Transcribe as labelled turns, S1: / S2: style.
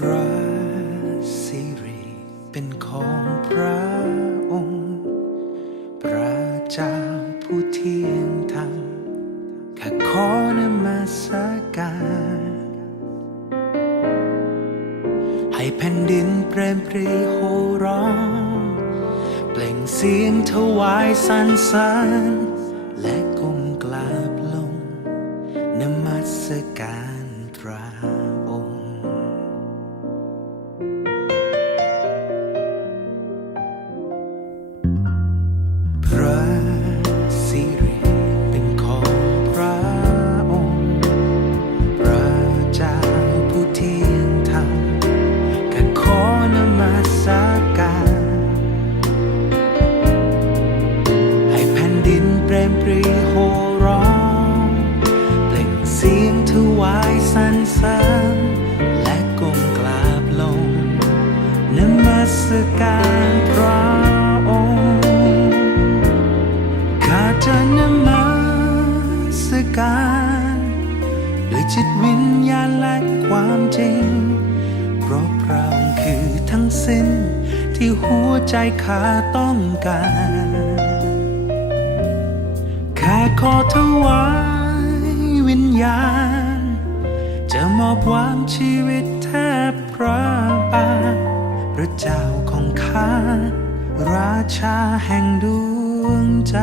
S1: พระสิริเป็นของพระองค์ พระเจ้าผู้เที่ยงธรรมข้าขอนมาสการให้แผ่นดินเปรมปรีโหร้อง เปล่งเสียงถวายสรรเสริญและก้มกราบลงนมัสการพระ สียงถวายสรรเสริญและก้มกราบลงนมัสการพระองค์ข้าจะนมัสการด้วยจิตวิญญาณและความจริง เพราะพระองค์คือทั้งสิ้นที่หัวใจข้าต้องการ แค่ขอถวาย อบวางชีวิตแทบพระบาทพระเจ้าของข้า ราชาแห่งดวงใจ